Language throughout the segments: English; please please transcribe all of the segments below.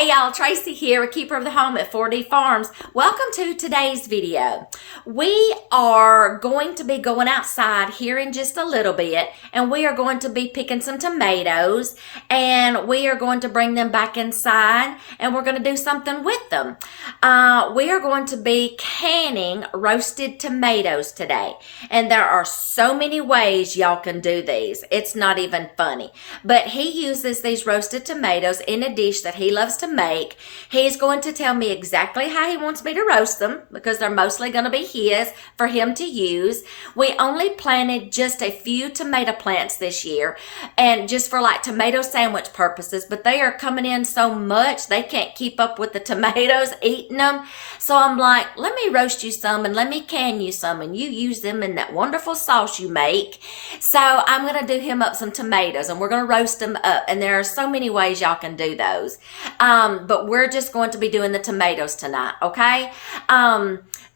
Hey y'all, Tracy here, a keeper of the home at 4D Farms. Welcome to today's video. We are going to be going outside here in just a little bit, and we are going to be picking some tomatoes, and we are going to bring them back inside, and we're going to do something with them. We are going to be canning roasted tomatoes today, and there are so many ways y'all can do these. It's not even funny, but he uses these roasted tomatoes in a dish that he loves to make. He's going to tell me exactly how he wants me to roast them because they're mostly going to be his for him to use. We only planted just a few tomato plants this year, and just for like tomato sandwich purposes, but they are coming in so much they can't keep up with the tomatoes eating them. So I'm like, let me roast you some and let me can you some, and you use them in that wonderful sauce you make. So I'm going to do him up some tomatoes, and we're going to roast them up, and there are so many ways y'all can do those. But we're just going to be doing the tomatoes tonight, okay?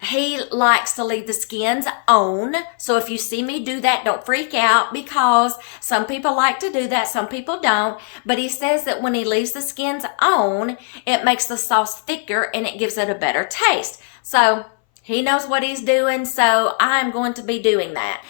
He likes to leave the skins on, so if you see me do that, don't freak out, because some people like to do that, some people don't, but he says that when he leaves the skins on, it makes the sauce thicker and it gives it a better taste. So he knows what he's doing, so I'm going to be doing that.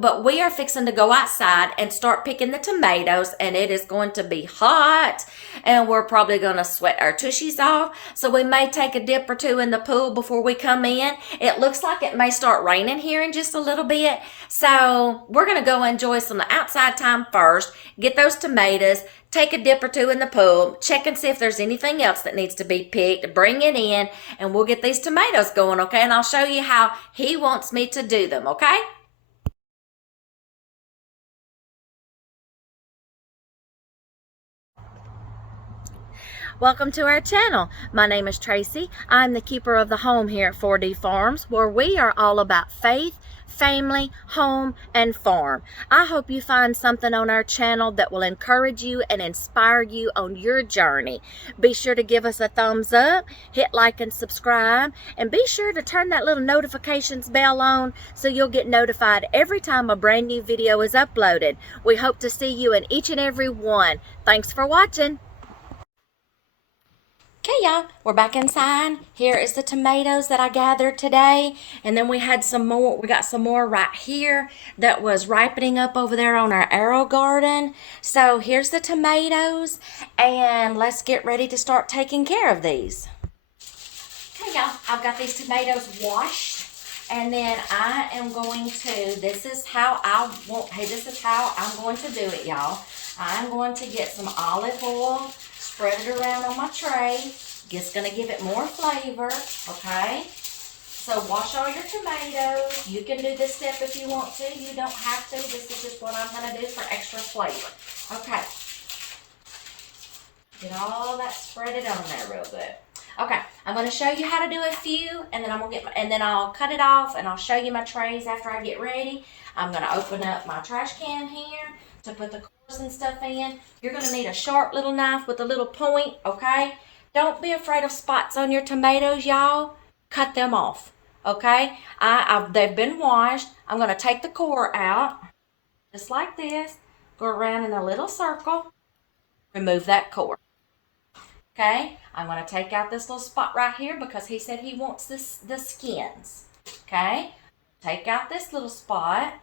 But we are fixing to go outside and start picking the tomatoes, and it is going to be hot, and we're probably going to sweat our tushies off, so we may take a dip or two in the pool before we come in. It looks like it may start raining here in just a little bit, so we're going to go enjoy some outside time first, get those tomatoes, take a dip or two in the pool, check and see if there's anything else that needs to be picked, bring it in, and we'll get these tomatoes going, okay? And I'll show you how he wants me to do them, okay? Welcome to our channel. My name is Tracy. I'm the keeper of the home here at 4D Farms, where we are all about faith, family, home, and farm. I hope you find something on our channel that will encourage you and inspire you on your journey. Be sure to give us a thumbs up, hit like and subscribe, and be sure to turn that little notifications bell on so you'll get notified every time a brand new video is uploaded. We hope to see you in each and every one. Thanks for watching. Okay, y'all, we're back inside. Here is the tomatoes that I gathered today. And then we had some more. We got some more right here that was ripening up over there on our arrow garden. So here's the tomatoes. And let's get ready to start taking care of these. Okay, y'all, I've got these tomatoes washed. And then I am going to, this is how I'm going to do it, y'all. I'm going to get some olive oil, spread it around on my tray. It's going to give it more flavor, okay? So wash all your tomatoes. You can do this step if you want to. You don't have to. This is just what I'm going to do for extra flavor. Okay. Get all that spread it on there real good. Okay, I'm going to show you how to do a few, and then I'll cut it off, and I'll show you my trays after I get ready. I'm going to open up my trash can here to put the cores and stuff in. You're going to need a sharp little knife with a little point, okay? Don't be afraid of spots on your tomatoes, y'all. Cut them off, okay? They've been washed. I'm going to take the core out, just like this. Go around in a little circle. Remove that core. Okay, I'm going to take out this little spot right here because he said he wants the skins. Okay, take out this little spot.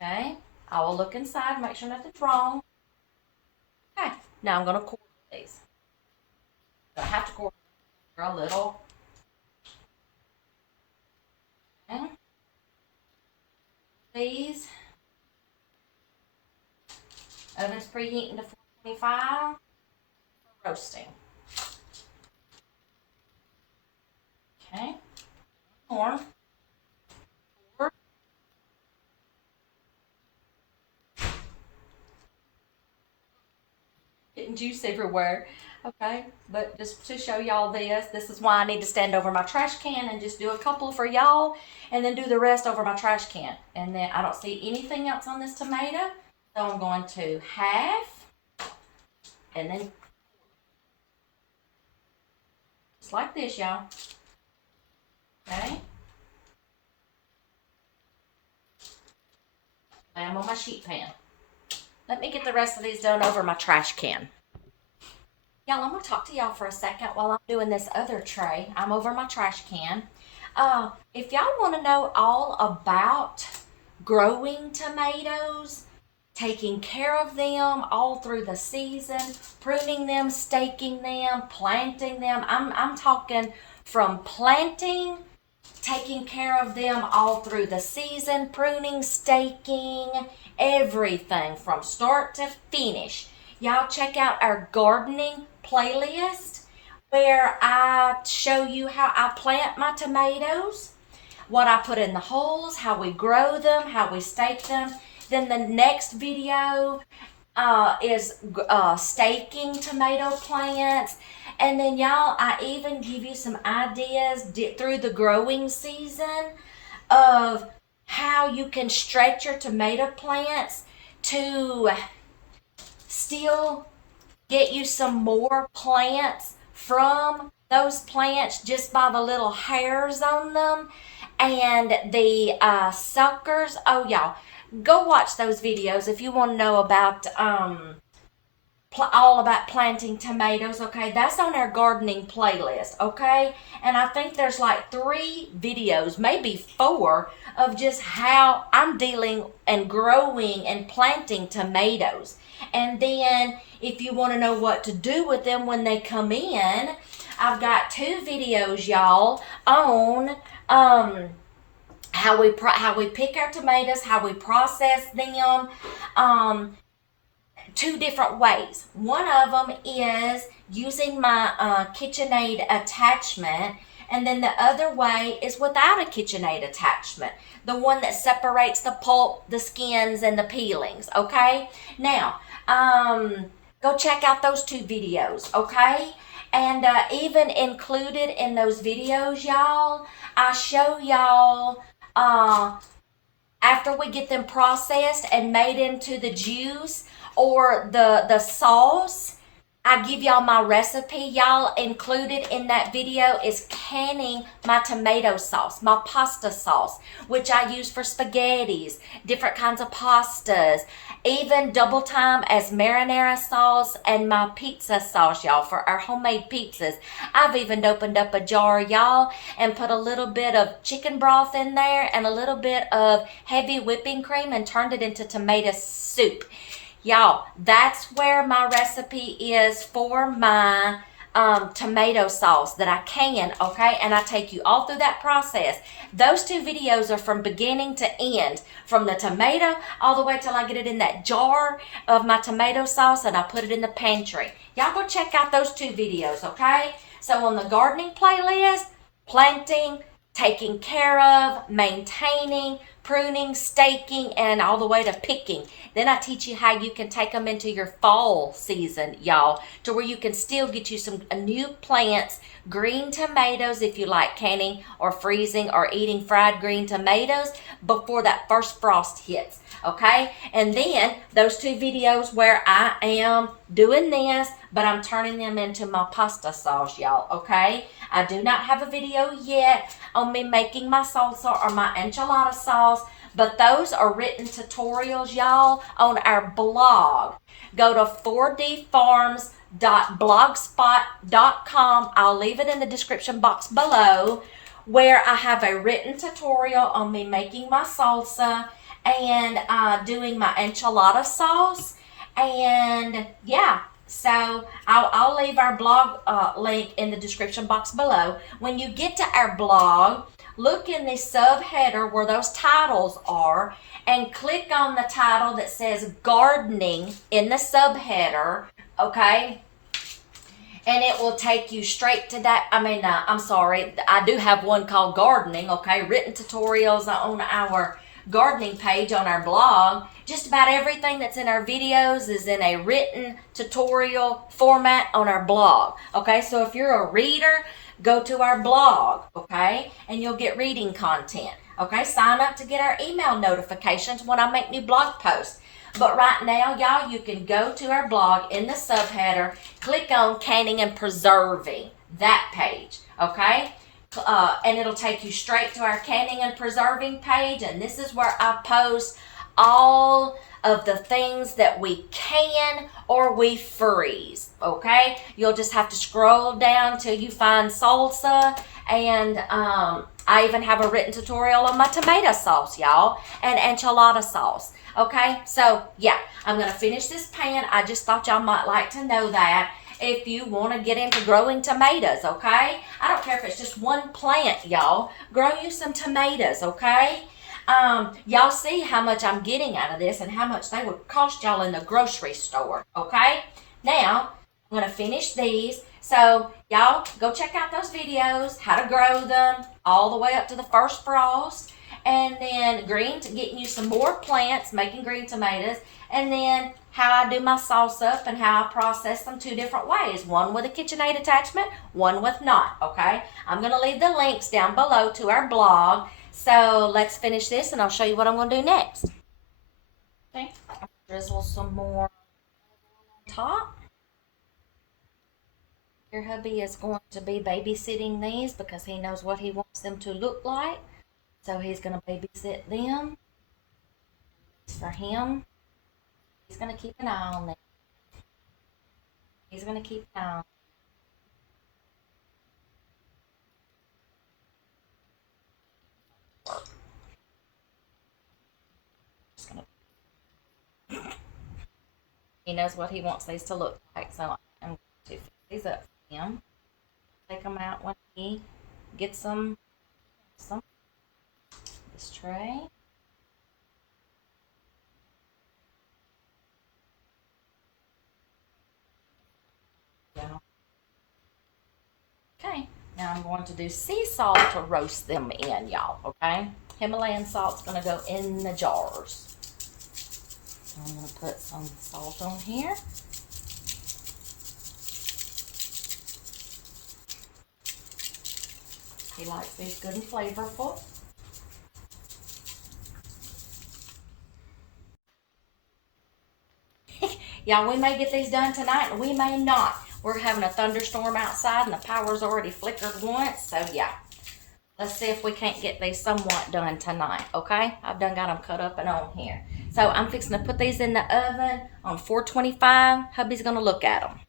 Okay, I will look inside, make sure nothing's wrong. Okay, now I'm going to core these. I have to core a little. Okay. These. Oven's preheating to 425. Roasting. Okay. More. Getting juice everywhere. Okay, but just to show y'all this is why I need to stand over my trash can and just do a couple for y'all, and then do the rest over my trash can. And then I don't see anything else on this tomato, so I'm going to half, and then just like this, y'all. Okay. I'm on my sheet pan. Let me get the rest of these done over my trash can. Y'all, I'm going to talk to y'all for a second while I'm doing this other tray. I'm over my trash can. If y'all want to know all about growing tomatoes, taking care of them all through the season, pruning them, staking them, planting them, I'm talking from planting, taking care of them all through the season, pruning, staking, everything from start to finish. Y'all check out our gardening playlist where I show you how I plant my tomatoes, what I put in the holes, how we grow them, how we stake them. Then the next video is staking tomato plants. And then y'all, I even give you some ideas through the growing season of how you can stretch your tomato plants to still get you some more plants from those plants just by the little hairs on them and the suckers. Oh, y'all, go watch those videos if you want to know about all about planting tomatoes. Okay, that's on our gardening playlist. Okay, and I think there's like 3 videos, maybe 4, of just how I'm dealing and growing and planting tomatoes. And then if you want to know what to do with them when they come in, I've got 2 videos, y'all, on how we pick our tomatoes, how we process them. 2 different ways. One of them is using my KitchenAid attachment, and then the other way is without a KitchenAid attachment, the one that separates the pulp, the skins, and the peelings. Okay, now go check out those 2 videos. Okay, and even included in those videos, y'all, I show y'all after we get them processed and made into the juice or the sauce, I give y'all my recipe. Y'all, included in that video is canning my tomato sauce, my pasta sauce, which I use for spaghettis, different kinds of pastas, even double time as marinara sauce and my pizza sauce, y'all, for our homemade pizzas. I've even opened up a jar, y'all, and put a little bit of chicken broth in there and a little bit of heavy whipping cream and turned it into tomato soup. Y'all, that's where my recipe is for my tomato sauce that I can, okay? And I take you all through that process. Those 2 videos are from beginning to end, from the tomato all the way till I get it in that jar of my tomato sauce and I put it in the pantry. Y'all go check out those 2 videos, okay? So on the gardening playlist, planting, taking care of, maintaining, pruning, staking, and all the way to picking. Then I teach you how you can take them into your fall season, y'all, to where you can still get you some new plants, green tomatoes if you like canning or freezing or eating fried green tomatoes before that first frost hits, okay? And then those 2 videos where I am doing this, but I'm turning them into my pasta sauce, y'all, okay? I do not have a video yet on me making my salsa or my enchilada sauce, but those are written tutorials, y'all, on our blog. Go to 4dfarms.blogspot.com. I'll leave it in the description box below, where I have a written tutorial on me making my salsa and doing my enchilada sauce. And yeah, so I'll leave our blog link in the description box below. When you get to our blog, look in the subheader where those titles are and click on the title that says gardening in the subheader, okay? And it will take you straight to that. I'm sorry, I do have one called gardening, okay? Written tutorials on our gardening page on our blog. Just about everything that's in our videos is in a written tutorial format on our blog, okay? So if you're a reader, go to our blog, okay? And you'll get reading content, okay? Sign up to get our email notifications when I make new blog posts. But right now, y'all, you can go to our blog in the subheader, click on canning and preserving, that page, okay? And it'll take you straight to our canning and preserving page. And this is where I post all of the things that we can or we freeze, okay? You'll just have to scroll down till you find salsa, and I even have a written tutorial on my tomato sauce, y'all, and enchilada sauce. Okay, so yeah, I'm gonna finish this pan. I just thought y'all might like to know that if you want to get into growing tomatoes, okay? I don't care if it's just one plant, y'all. Grow you some tomatoes, okay? Y'all see how much I'm getting out of this and how much they would cost y'all in the grocery store, okay? Now, I'm going to finish these. So, y'all, go check out those videos, how to grow them, all the way up to the first frost. And then getting you some more plants, making green tomatoes. And then how I do my sauce up and how I process them 2 different ways. One with a KitchenAid attachment, one with not, okay? I'm going to leave the links down below to our blog. So let's finish this and I'll show you what I'm going to do next. Okay, I'll drizzle some more on top. Your hubby is going to be babysitting these because he knows what he wants them to look like. So he's going to babysit them. For him, he's going to keep an eye on them. He's going to keep an eye on them. Just gonna... He knows what he wants these to look like, so I'm going to fix these up for him. Take them out when he gets them. This tray. Okay, now I'm going to do sea salt to roast them in, y'all, okay? Himalayan salt's going to go in the jars. So I'm going to put some salt on here. He likes these good and flavorful. Y'all, we may get these done tonight and we may not. We're having a thunderstorm outside and the power's already flickered once. So yeah, let's see if we can't get these somewhat done tonight, okay? I've done got them cut up and on here. So I'm fixing to put these in the oven on 425. Hubby's gonna look at them.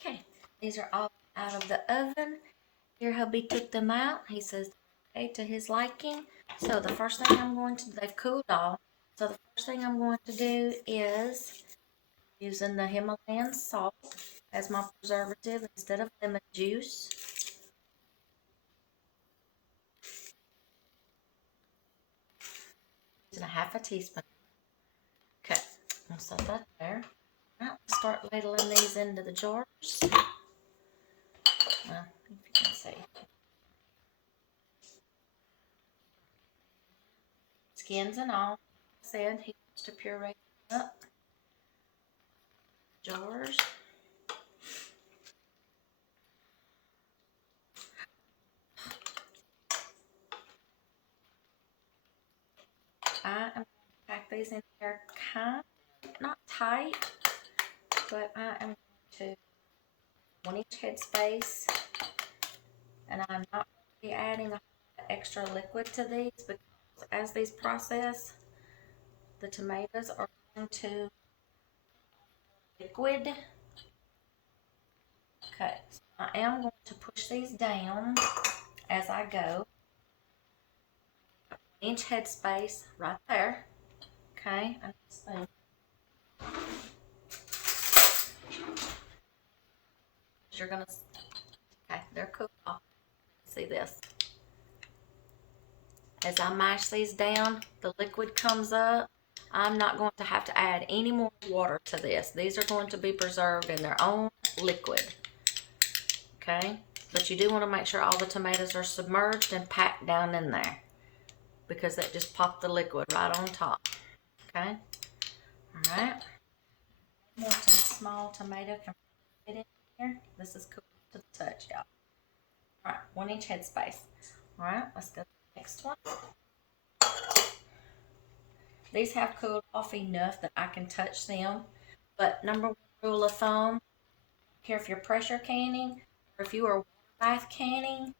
Okay, these are all out of the oven. Here hubby took them out. He says okay to his liking. So the first thing I'm going to, they've cooled off. So the first thing I'm going to do is using the Himalayan salt as my preservative instead of lemon juice. Using a half a teaspoon. Okay, I'll set that there. Now start ladling these into the jars. Well, if you can see. Skins and all. Like I said, he wants to puree up. Jars. I am going to pack these in there kind of, not tight, but I am going to 1 inch headspace, and I'm not going to be adding a extra liquid to these because as these process, the tomatoes are going to liquid. Okay, so I am going to push these down as I go. 1 inch headspace right there. Okay, and spoon. You're gonna, okay, they're cooked off. See this. As I mash these down, the liquid comes up. I'm not going to have to add any more water to this. These are going to be preserved in their own liquid. Okay, but you do want to make sure all the tomatoes are submerged and packed down in there because that just popped the liquid right on top. Okay, all right. More small tomato can fit in here. This is cooked to the touch, y'all. All right, 1 inch headspace. All right, let's go to the next one. These have cooled off enough that I can touch them. But number 1 rule of thumb, I don't care if you're pressure canning or if you are water bath canning,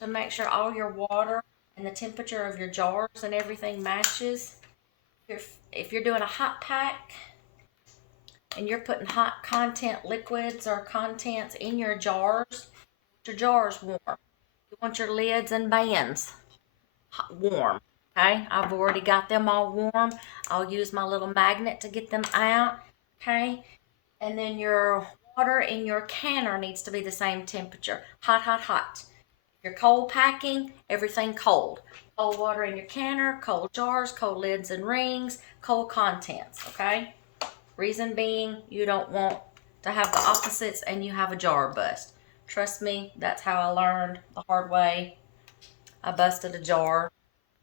to make sure all your water and the temperature of your jars and everything matches. If you're doing a hot pack and you're putting hot content liquids or contents in your jars warm. You want your lids and bands warm. Okay, I've already got them all warm. I'll use my little magnet to get them out. Okay, and then your water in your canner needs to be the same temperature. Hot, hot, hot. If you're cold packing, everything cold. Cold water in your canner, cold jars, cold lids and rings, cold contents. Okay, reason being you don't want to have the opposites and you have a jar bust. Trust me, that's how I learned the hard way. I busted a jar.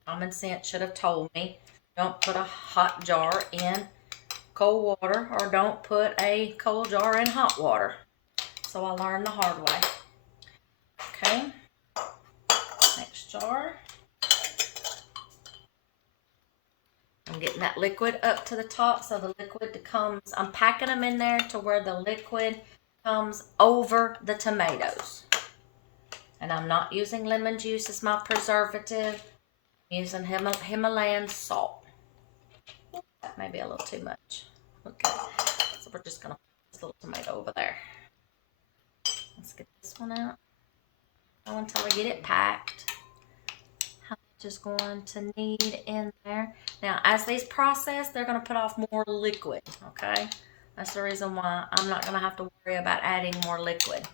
Common sense should have told me, don't put a hot jar in cold water, or don't put a cold jar in hot water. So I learned the hard way. Okay, next jar. I'm getting that liquid up to the top so the liquid comes, I'm packing them in there to where the liquid comes over the tomatoes. And I'm not using lemon juice as my preservative. I'm using Himalayan salt. That may be a little too much. Okay, so we're just going to put this little tomato over there. Let's get this one out. Until I get it packed. How much is going to need in there? Now, as these process, they're going to put off more liquid, okay? That's the reason why I'm not going to have to worry about adding more liquid.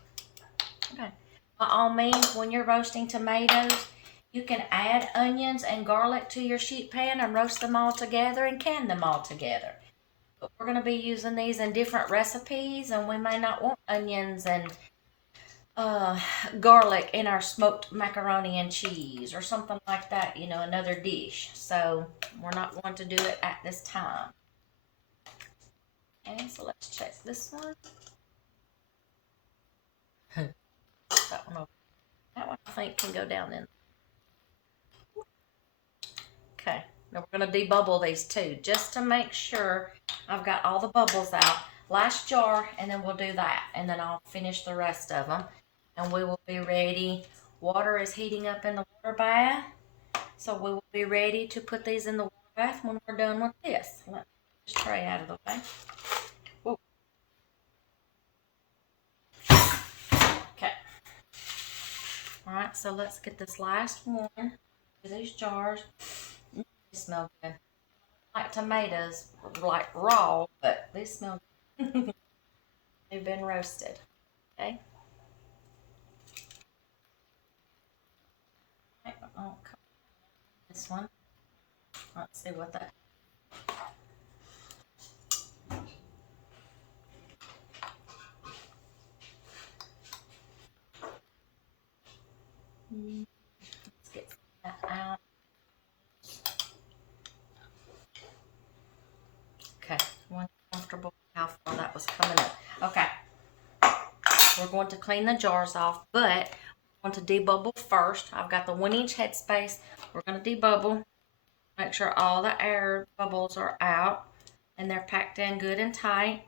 Okay. By all means, when you're roasting tomatoes, you can add onions and garlic to your sheet pan and roast them all together and can them all together. But we're going to be using these in different recipes, and we may not want onions and garlic in our smoked macaroni and cheese or something like that, you know, another dish. So we're not going to do it at this time. Okay, so let's check this one. That one over. That one I think can go down in. Okay, now we're going to debubble these too, just to make sure I've got all the bubbles out. Last jar, and then we'll do that, and then I'll finish the rest of them, and we will be ready. Water is heating up in the water bath, so we will be ready to put these in the water bath when we're done with this. Let me get this tray out of the way. Whoa. Okay. All right, so let's get this last one. These jars. They smell good. Like tomatoes, like raw, but they smell good. They've been roasted. Okay. I'll cut this one. Let's see what that. Let's get that out. Okay, one comfortable how far that was coming up. Okay, we're going to clean the jars off, but we're going to debubble first. I've got the 1-inch headspace. We're going to debubble. Make sure all the air bubbles are out and they're packed in good and tight.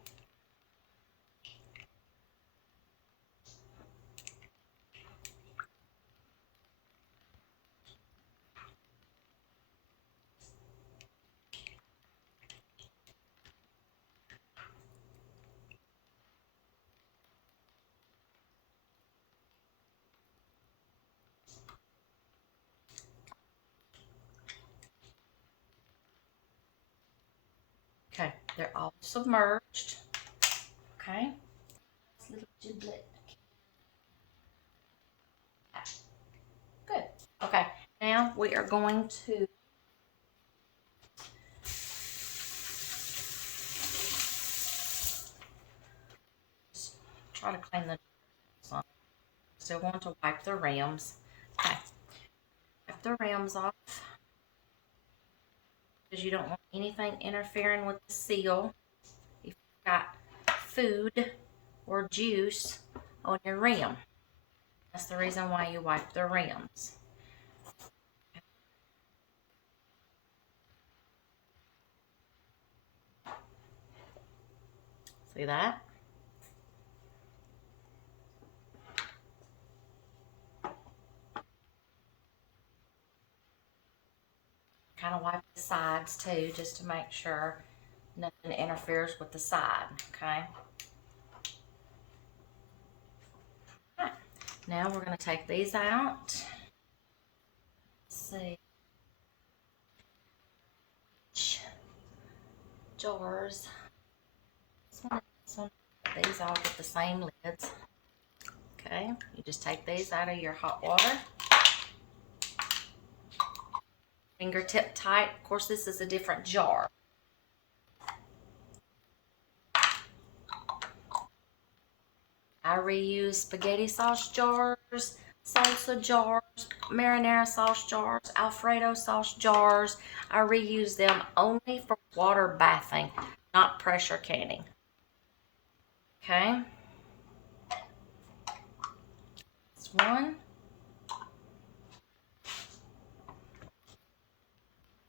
Okay, they're all submerged. Okay. Little giblet. Good. Okay, now we are going to try to clean the jars. Still want to wipe the rims. Okay, wipe the rims off because you don't want anything interfering with the seal. If you've got food or juice on your rim, that's the reason why you wipe the rims. See that? kind of wipe the sides too, just to make sure nothing interferes with the side, okay? Right. Now we're going to take these out. Let's see. Jars. These all get the same lids. Okay, you just take these out of your hot water. Fingertip tight. Of course, this is a different jar. I reuse spaghetti sauce jars, salsa jars, marinara sauce jars, Alfredo sauce jars. I reuse them only for water bathing, not pressure canning. Okay. This one.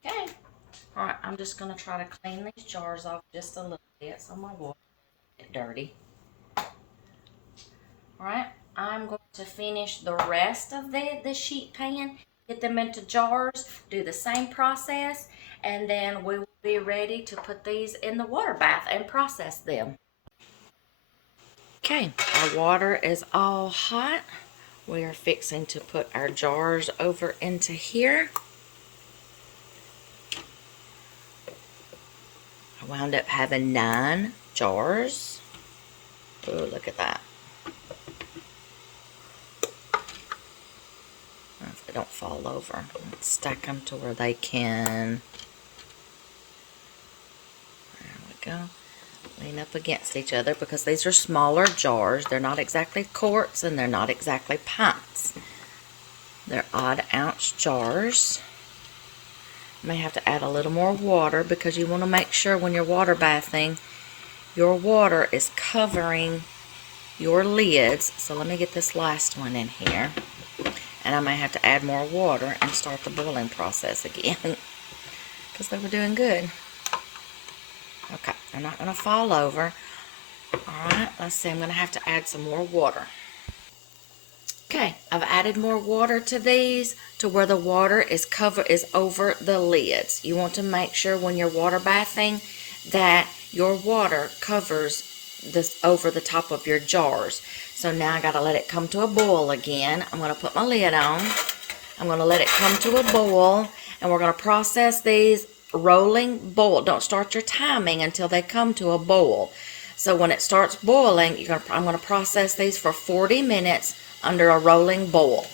Okay. All right, I'm just going to try to clean these jars off just a little bit so my water doesn't get dirty. All right, I'm going to finish the rest of the sheet pan, get them into jars, do the same process, and then we will be ready to put these in the water bath and process them. Okay, our water is all hot. We are fixing to put our jars over into here. I wound up having 9 jars. Oh, look at that. If they don't fall over, let's stack them to where they can. There we go. Lean up against each other because these are smaller jars. They're not exactly quarts and they're not exactly pints. They're odd ounce jars. You may have to add a little more water because you want to make sure when you're water bathing, your water is covering your lids. So let me get this last one in here. And I may have to add more water and start the boiling process again because they were doing good. Okay, they're not going to fall over. Alright, let's see. I'm going to have to add some more water. Okay, I've added more water to these to where the water is over the lids. You want to make sure when you're water bathing that your water covers this over the top of your jars. So now I got to let it come to a boil again. I'm going to put my lid on. I'm going to let it come to a boil, and we're going to process these rolling boil. Don't start your timing until they come to a boil. So when it starts boiling, I'm going to process these for 40 minutes under a rolling boil.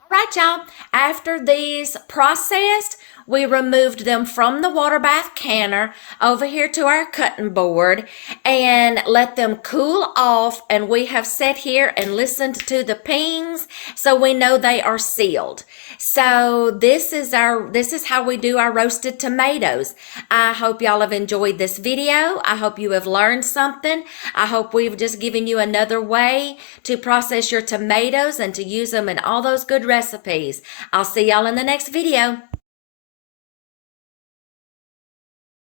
All right, y'all. After these processed, we removed them from the water bath canner over here to our cutting board and let them cool off. And we have sat here and listened to the pings so we know they are sealed. So this is how we do our roasted tomatoes. I hope y'all have enjoyed this video. I hope you have learned something. I hope we've just given you another way to process your tomatoes and to use them in all those good recipes. I'll see y'all in the next video.